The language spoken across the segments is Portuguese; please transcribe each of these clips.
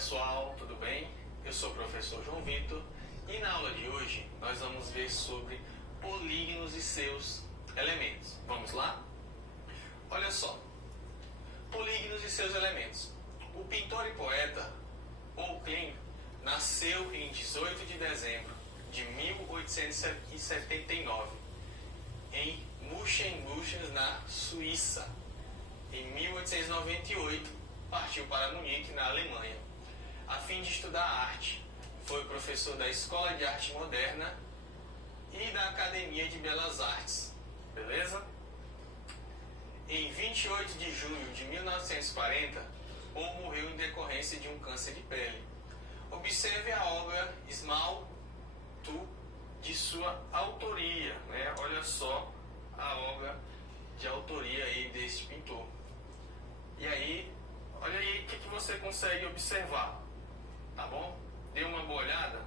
pessoal, tudo bem? Eu sou o professor João Vitor e na aula de hoje nós vamos ver sobre polígonos e seus elementos. Vamos lá? Olha só, polígonos e seus elementos. O pintor e poeta Paul Klee nasceu em 18 de dezembro de 1879 em München, na Suíça. Em 1898 partiu para Munique, na Alemanha, a fim de estudar arte. Foi professor da Escola de Arte Moderna e da Academia de Belas Artes. Beleza? Em 28 de junho de 1940, Paul morreu em decorrência de um câncer de pele. Observe a obra Small Tu de sua autoria, né? Olha só a obra de autoria aí deste pintor. E aí, olha aí o que você consegue observar, tá bom? Dê uma boa olhada?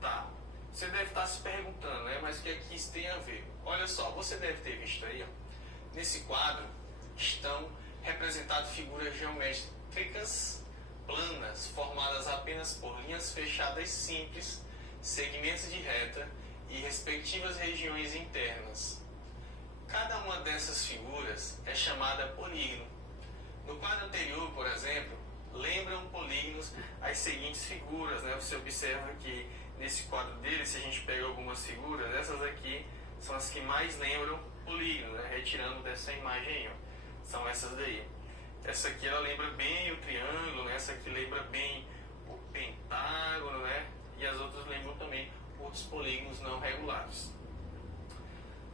Tá. Você deve estar se perguntando, né? Mas o que é que isso tem a ver? Olha só, você deve ter visto aí, ó. Nesse quadro estão representadas figuras geométricas planas, formadas apenas por linhas fechadas simples, segmentos de reta e respectivas regiões internas. Cada uma dessas figuras é chamada polígono. No quadro anterior, por exemplo, lembram polígonos as seguintes figuras, né? Você observa que nesse quadro dele, se a gente pega algumas figuras, essas aqui são as que mais lembram polígono, né? Retirando dessa imagem aí, ó. São essas daí. Essa aqui ela lembra bem o triângulo, né? Essa aqui lembra bem o pentágono, né? E as outras lembram também outros polígonos não regulares.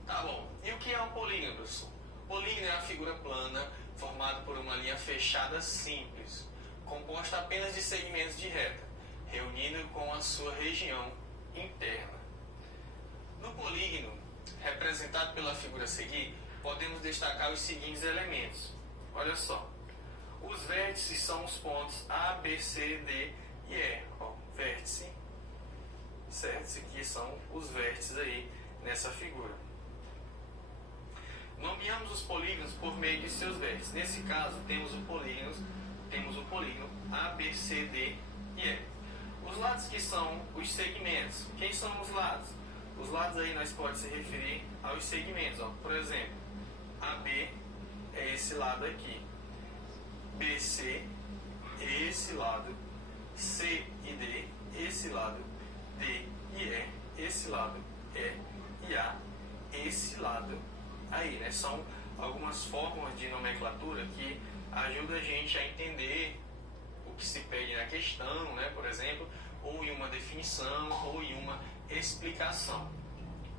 Tá bom. E o que é um polígono, professor? Polígono é uma figura plana formada por uma linha fechada simples, composta apenas de segmentos de reta, reunindo com a sua região interna. No polígono, representado pela figura a seguir, podemos destacar os seguintes elementos. Olha só. Os vértices são os pontos A, B, C, D e E. Ó, vértice, certo? Esses aqui são os vértices aí nessa figura. Nomeamos os polígonos por meio de seus vértices. Nesse caso, temos o polígono A, B, C, D e E. Os lados que são os segmentos. Quem são os lados? Os lados aí nós podemos se referir aos segmentos. Ó. Por exemplo, AB é esse lado aqui. BC, esse lado. C e D, esse lado. D e E, esse lado. E e A, esse lado. Aí, né? São algumas formas de nomenclatura que ajudam a gente a entender o que se pede na questão, né? Por exemplo, ou em uma definição, ou em uma explicação.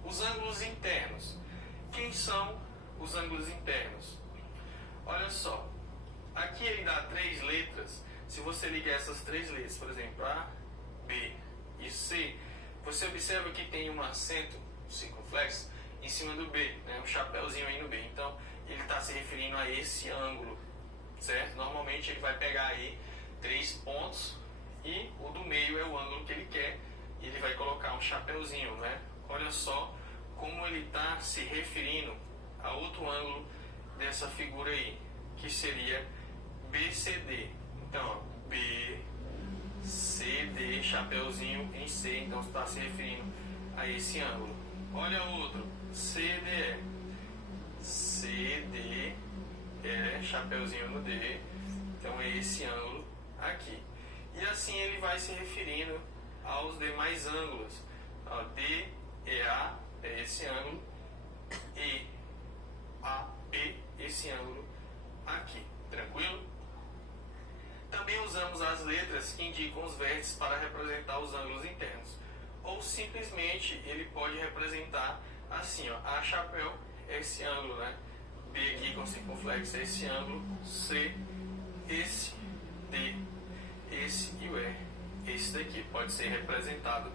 Os ângulos internos. Quem são os ângulos internos? Olha só, aqui ele dá 3 letras. Se você ligar essas 3 letras, por exemplo, A, B e C, você observa que tem um acento circunflexo em cima do B, né? Um chapéuzinho aí no B. Então, ele está se referindo a esse ângulo, certo? Normalmente ele vai pegar aí 3 pontos e o do meio é o ângulo que ele quer e ele vai colocar um chapéuzinho, né? Olha só como ele está se referindo a outro ângulo dessa figura aí, que seria BCD. Então, ó, BCD, chapéuzinho em C, então está se referindo a esse ângulo. Olha outro, CDE. CDE, chapéuzinho no D, então é esse ângulo aqui. E assim ele vai se referindo aos demais ângulos. Ó, DEA é esse ângulo, EAP, esse ângulo aqui. Tranquilo? Também usamos as letras que indicam os vértices para representar os ângulos internos. Ou simplesmente ele pode representar assim, ó, A chapéu é esse ângulo, né? B aqui com circunflexo é esse ângulo, C, esse, D, esse e o E, esse daqui pode ser representado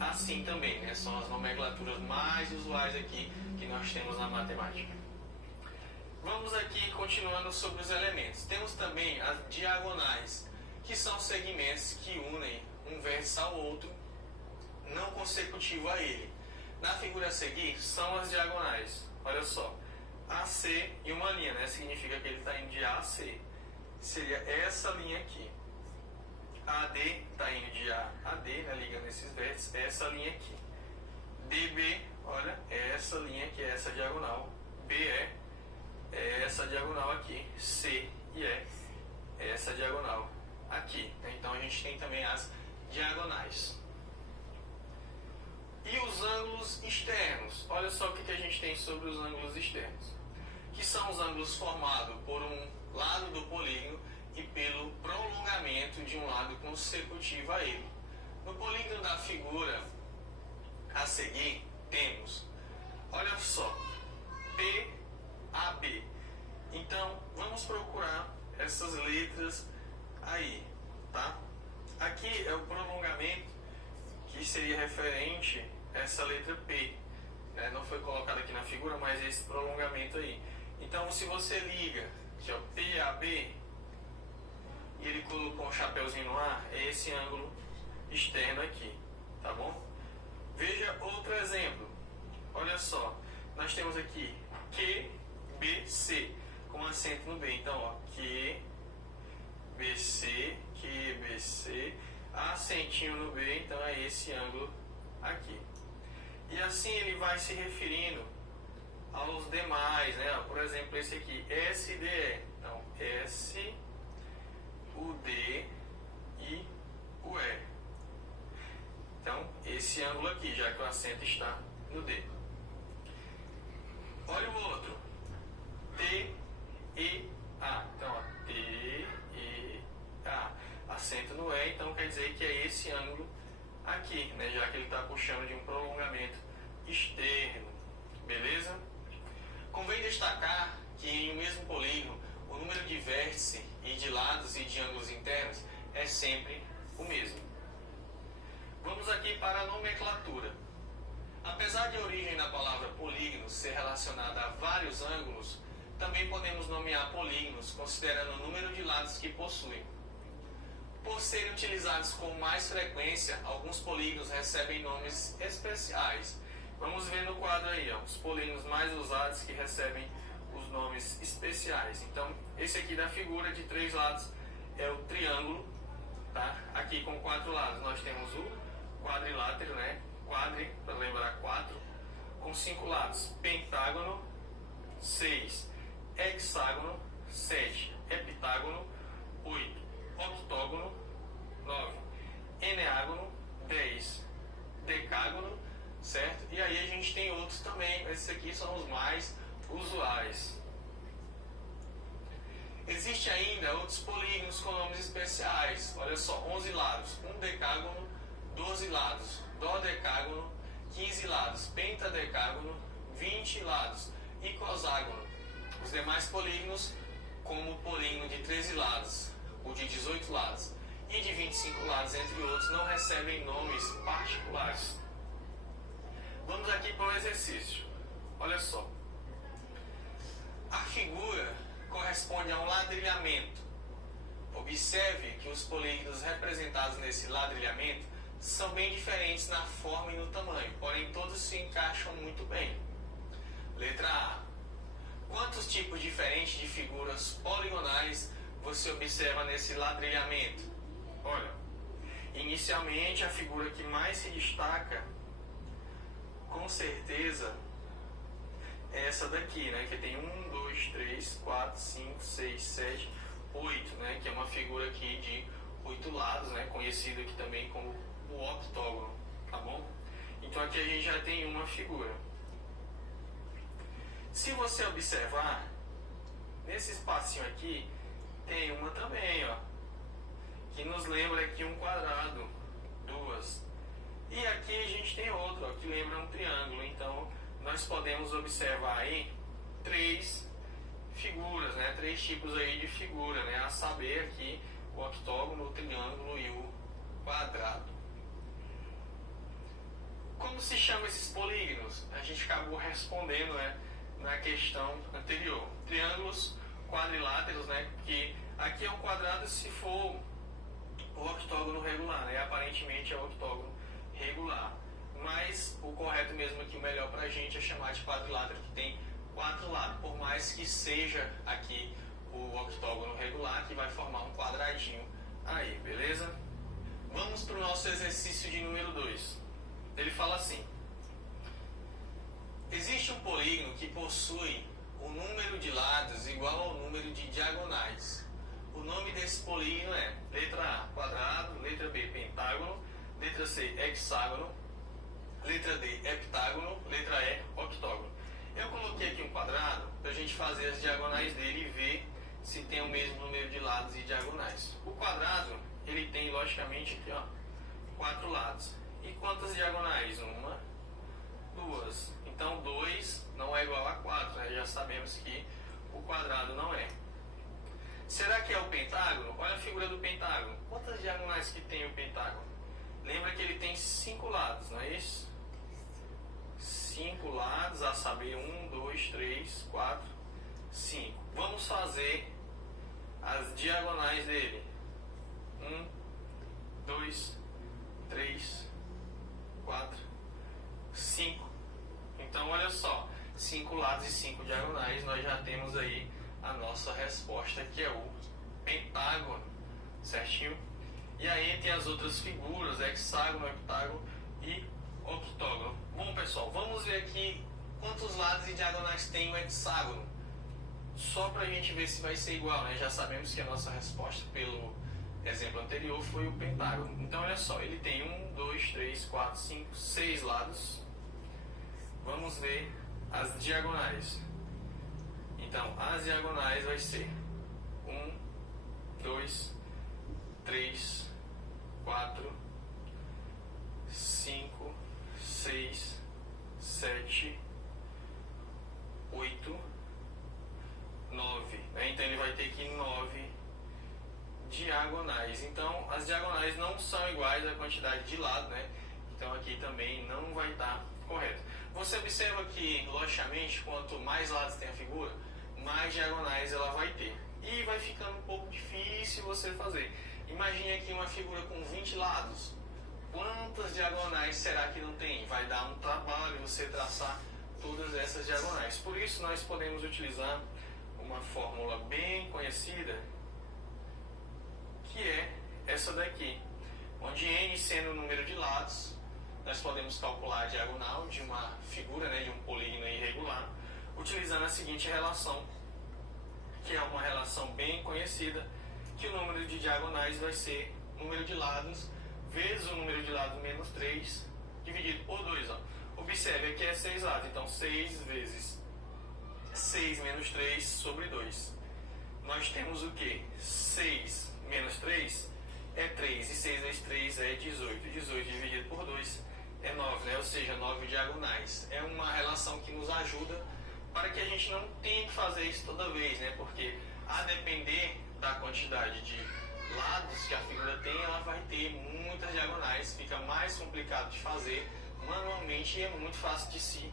assim também, né? São as nomenclaturas mais usuais aqui que nós temos na matemática. Vamos aqui continuando sobre os elementos. Temos também as diagonais, que são segmentos que unem um vértice ao outro, não consecutivo a ele. Na figura a seguir são as diagonais. Olha só, AC e uma linha, né? Significa que ele está indo de A a C. Seria essa linha aqui. AD está indo de A a D, né, ligando esses vértices, é essa linha aqui. DB, olha, é essa linha aqui, é essa diagonal. BE é essa diagonal aqui. C e E é essa diagonal aqui. Então a gente tem também as diagonais. E os ângulos externos? Olha só o que a gente tem sobre os ângulos externos. Que são os ângulos formados por um lado do polígono e pelo prolongamento de um lado consecutivo a ele. No polígono da figura a seguir, temos, olha só, PAB. Então, vamos procurar essas letras aí, tá? Aqui é o prolongamento que seria referente a essa letra P. Né? Não foi colocado aqui na figura, mas esse prolongamento aí. Então, se você liga, aqui, ó, PAB, e ele colocou um chapéuzinho no ar, é esse ângulo externo aqui, tá bom? Veja outro exemplo. Olha só, nós temos aqui QBC, com acento no B. Então, ó, QBC, QBC, acentinho no B, então é esse ângulo aqui. E assim ele vai se referindo aos demais, né? Por exemplo, esse aqui, SDE. Então, S, o D e o E. Então, esse ângulo aqui, já que o acento está no D. Olha o outro. T, E, A. Então, ó, T, E, A. Acento no E, então quer dizer que é esse ângulo aqui, né? Já que ele está puxando de um prolongamento externo. Beleza? Convém destacar que em um mesmo polígono, o número de vértices e de lados e de ângulos internos é sempre o mesmo. Vamos aqui para a nomenclatura. Apesar de a origem da palavra polígono ser relacionada a vários ângulos, também podemos nomear polígonos considerando o número de lados que possuem. Por serem utilizados com mais frequência, alguns polígonos recebem nomes especiais. Vamos ver no quadro aí, ó, os polígonos mais usados que recebem os nomes especiais. Então, esse aqui da figura de 3 lados é o triângulo, tá? Aqui com 4 lados nós temos o quadrilátero, né? Quadri, para lembrar 4, com 5 lados. Pentágono, 6. Hexágono, 7. Heptágono, 8. Octógono, 9. Eneágono, 10. Decágono, certo? E aí a gente tem outros também, esses aqui são os mais usuais. Existe ainda outros polígonos com nomes especiais. Olha só, 11 lados, um decágono, 12 lados, dodecágono, 15 lados, pentadecágono, 20 lados, icoságono. Os demais polígonos, como o polígono de 13 lados, o de 18 lados e de 25 lados, entre outros, não recebem nomes particulares. Vamos aqui para o exercício. Olha só. A figura corresponde a um ladrilhamento. Observe que os polígonos representados nesse ladrilhamento são bem diferentes na forma e no tamanho, porém todos se encaixam muito bem. Letra A. Quantos tipos diferentes de figuras poligonais você observa nesse ladrilhamento? Olha, inicialmente a figura que mais se destaca, com certeza, é essa daqui, né? Que tem 1, 2, 3, 4, 5, 6, 7, 8, né? Que é uma figura aqui de 8 lados, né? Conhecida aqui também como o octógono, tá bom? Então aqui a gente já tem uma figura. Se você observar, nesse espacinho aqui, tem uma também, ó, que nos lembra aqui um quadrado, 2. E aqui a gente tem outro, ó, que lembra um triângulo. Então, nós podemos observar aí 3 figuras, né? 3 tipos aí de figura, né? A saber aqui o octógono, o triângulo e o quadrado. Como se chama esses polígonos? A gente acabou respondendo, né, na questão anterior. Triângulos quadriláteros, né? Que aqui é um quadrado se for o octógono regular, né? Aparentemente é o octógono regular. Mas o correto mesmo aqui, o melhor pra gente é chamar de quadrilátero, que tem 4 lados. Por mais que seja aqui o octógono regular, que vai formar um quadradinho aí, beleza? nosso exercício de número 2. Ele fala assim: existe um polígono que possui o número de lados igual ao número de diagonais. O nome desse polígono é letra A, quadrado, letra B, pentágono, letra C, hexágono, letra D, heptágono, letra E, octógono. Eu coloquei aqui um quadrado para a gente fazer as diagonais dele e ver se tem o mesmo número de lados e diagonais. O quadrado, ele tem, logicamente, aqui, ó, 4 lados. E quantas diagonais? 1, 2. Então, 2 não é igual a 4, né? Já sabemos que o quadrado não é. Será que é o pentágono? Olha a figura do pentágono. Quantas diagonais que tem o pentágono? Lembra que ele tem 5 lados, não é isso? 5 lados, a saber, 1, 2, 3, 4, 5. Vamos fazer as diagonais dele. 1, 2, 3, 4, 5. Então, olha só, 5 lados e 5 diagonais, nós já temos aí a nossa resposta, que é o pentágono, certinho? E aí tem as outras figuras, hexágono, heptágono e octógono. Bom, pessoal, vamos ver aqui quantos lados e diagonais tem o hexágono, só para a gente ver se vai ser igual, né? Já sabemos que a nossa resposta pelo exemplo anterior foi o pentágono. Então, olha só, ele tem 1, 2, 3, 4, 5, 6 lados. Vamos ver as diagonais. Então, as diagonais vai ser 1, 2, 3, 4, 5, 6, 7, 8, 9. Então, ele vai ter aqui 9 diagonais. Então, as diagonais não são iguais à quantidade de lado, né? Então, aqui também não vai estar correto. Você observa que, logicamente, quanto mais lados tem a figura, mais diagonais ela vai ter. E vai ficando um pouco difícil você fazer. Imagine aqui uma figura com 20 lados. Quantas diagonais será que não tem? Vai dar um trabalho você traçar todas essas diagonais. Por isso, nós podemos utilizar uma fórmula bem conhecida, que é essa daqui, onde n sendo o número de lados, nós podemos calcular a diagonal de uma figura, né, de um polígono irregular, utilizando a seguinte relação, que é uma relação bem conhecida, que o número de diagonais vai ser o número de lados vezes o número de lados menos 3, dividido por 2. Ó. Observe, aqui é 6 lados, então 6 vezes 6 menos 3 sobre 2. Nós temos o que? 6 menos 3 é 3, e 6 vezes 3 é 18. 18 dividido por 2 é 9, né? Ou seja, 9 diagonais. É uma relação que nos ajuda para que a gente não tenha que fazer isso toda vez, né? Porque a depender da quantidade de lados que a figura tem, ela vai ter muitas diagonais, fica mais complicado de fazer manualmente e é muito fácil de se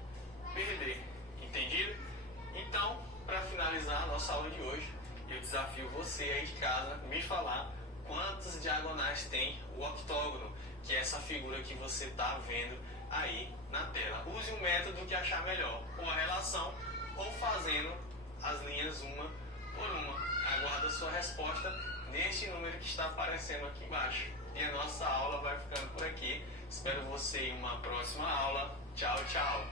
perder. Entendido? Então, para finalizar a nossa aula de hoje, eu desafio você aí de casa me falar quantas diagonais tem o octógono, que é essa figura que você está vendo aí na tela. Use um método que achar melhor, ou a relação, ou fazendo as linhas uma por uma. Aguardo a sua resposta neste número que está aparecendo aqui embaixo. E a nossa aula vai ficando por aqui. Espero você em uma próxima aula. Tchau, tchau!